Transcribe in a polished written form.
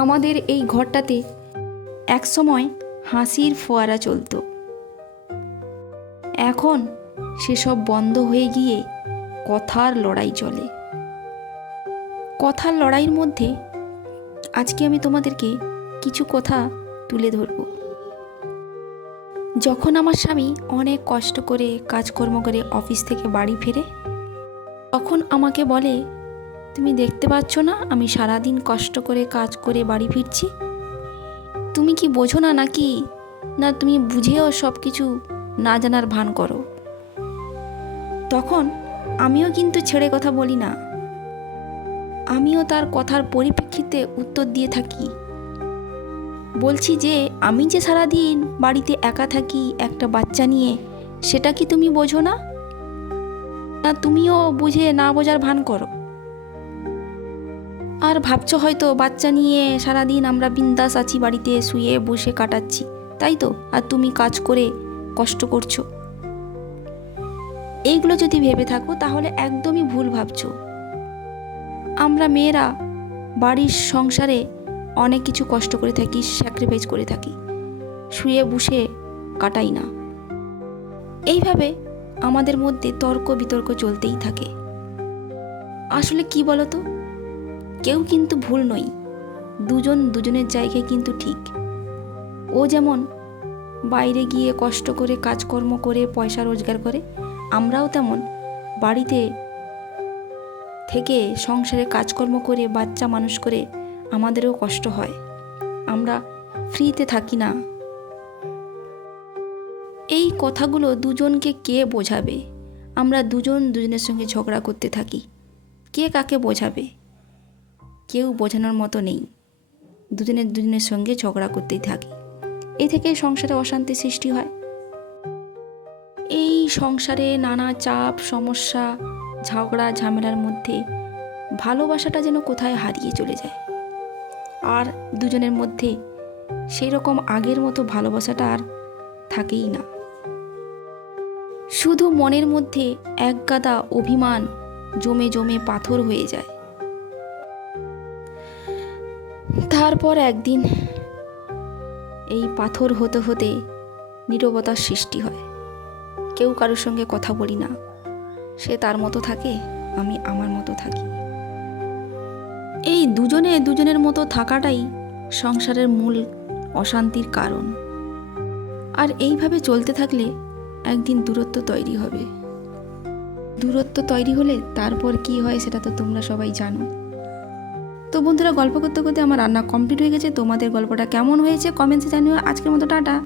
আমাদের এই ঘরটাতে একসময় হাসির ফোয়ারা চলতো। এখন সেসব বন্ধ হয়ে গিয়ে কথার লড়াই চলে। কথার লড়াইয়ের মধ্যে আজকে আমি তোমাদেরকে কিছু কথা তুলে ধরব। যখন আমার স্বামী অনেক কষ্ট করে কাজকর্ম করে অফিস থেকে বাড়ি ফেরে, তখন আমাকে বলে, তুমি দেখতে পাচ্ছ না আমি সারাদিন কষ্ট করে কাজ করে বাড়ি ফিরছি? তুমি কি বোঝো না নাকি? না তুমি বুঝেও সব কিছু না জানার ভান করো? তখন আমিও কিন্তু ছেড়ে কথা বলি না। আমিও তার কথার পরিপ্রেক্ষিতে উত্তর দিয়ে থাকি। বলছি যে আমি যে সারাদিন বাড়িতে একা থাকি একটা বাচ্চা নিয়ে, সেটা কি তুমি বোঝো না? না তুমিও বুঝে না বোঝার ভান করো? আর ভাবছো হয়তো বাচ্চা নিয়ে সারাদিন আমরা বিন্দাস আছি, বাড়িতে শুয়ে বসে কাটাচ্ছি, তাই তো? আর তুমি কাজ করে কষ্ট করছো। এইগুলো যদি ভেবে থাকো তাহলে একদমই ভুল ভাবছো। আমরা মেয়েরা বাড়ির সংসারে অনেক কিছু কষ্ট করে থাকি, স্যাক্রিফাইস করে থাকি, শুয়ে বসে কাটাই না। এইভাবে আমাদের মধ্যে তর্ক বিতর্ক চলতেই থাকে। আসলে কি বলতো, কেউ কিন্তু ভুল নই, দুজন দুজনের জায়গায় কিন্তু ঠিক। ও যেমন বাইরে গিয়ে কষ্ট করে কাজকর্ম করে পয়সা রোজগার করে, আমরাও তেমন বাড়িতে থেকে সংসারে কাজকর্ম করে বাচ্চা মানুষ করে আমাদেরও কষ্ট হয়। আমরা ফ্রিতে থাকি না। এই কথাগুলো দুজনকে কে বোঝাবে? আমরা দুজন দুজনের সঙ্গে ঝগড়া করতে থাকি, কে কাকে বোঝাবে? কেউ বোঝানোর মতো নেই। দুজনের সঙ্গে ঝগড়া করতেই থাকি। এই থেকে সংসারে অশান্তি সৃষ্টি হয়। এই সংসারে নানা চাপ সমস্যা ঝগড়া ঝামেলার মধ্যে ভালোবাসাটা যেন কোথায় হারিয়ে চলে যায়। আর দুজনের মধ্যে সেই রকম আগের মতো ভালোবাসাটা আর থাকেই না। শুধু মনের মধ্যে এক গাদা অভিমান জমে জমে পাথর হয়ে যায়। তারপর একদিন এই পাথর হতে হতে নীরবতার সৃষ্টি হয়। কেউ কারোর সঙ্গে কথা বলি না। সে তার মতো থাকে, আমি আমার মতো থাকি। এই দুজনে দুজনের মতো থাকাটাই সংসারের মূল অশান্তির কারণ। আর এইভাবে চলতে থাকলে একদিন দূরত্ব তৈরি হবে। দূরত্ব তৈরি হলে তারপর কি হয় সেটা তো তোমরা সবাই জানো। তো বন্ধুরা, গল্প করতে করতে আমার রান্না কমপ্লিট হয়ে গেছে। তোমাদের গল্পটা কেমন হয়েছে কমেন্টসে জানিও। আজকের মতো টাটা।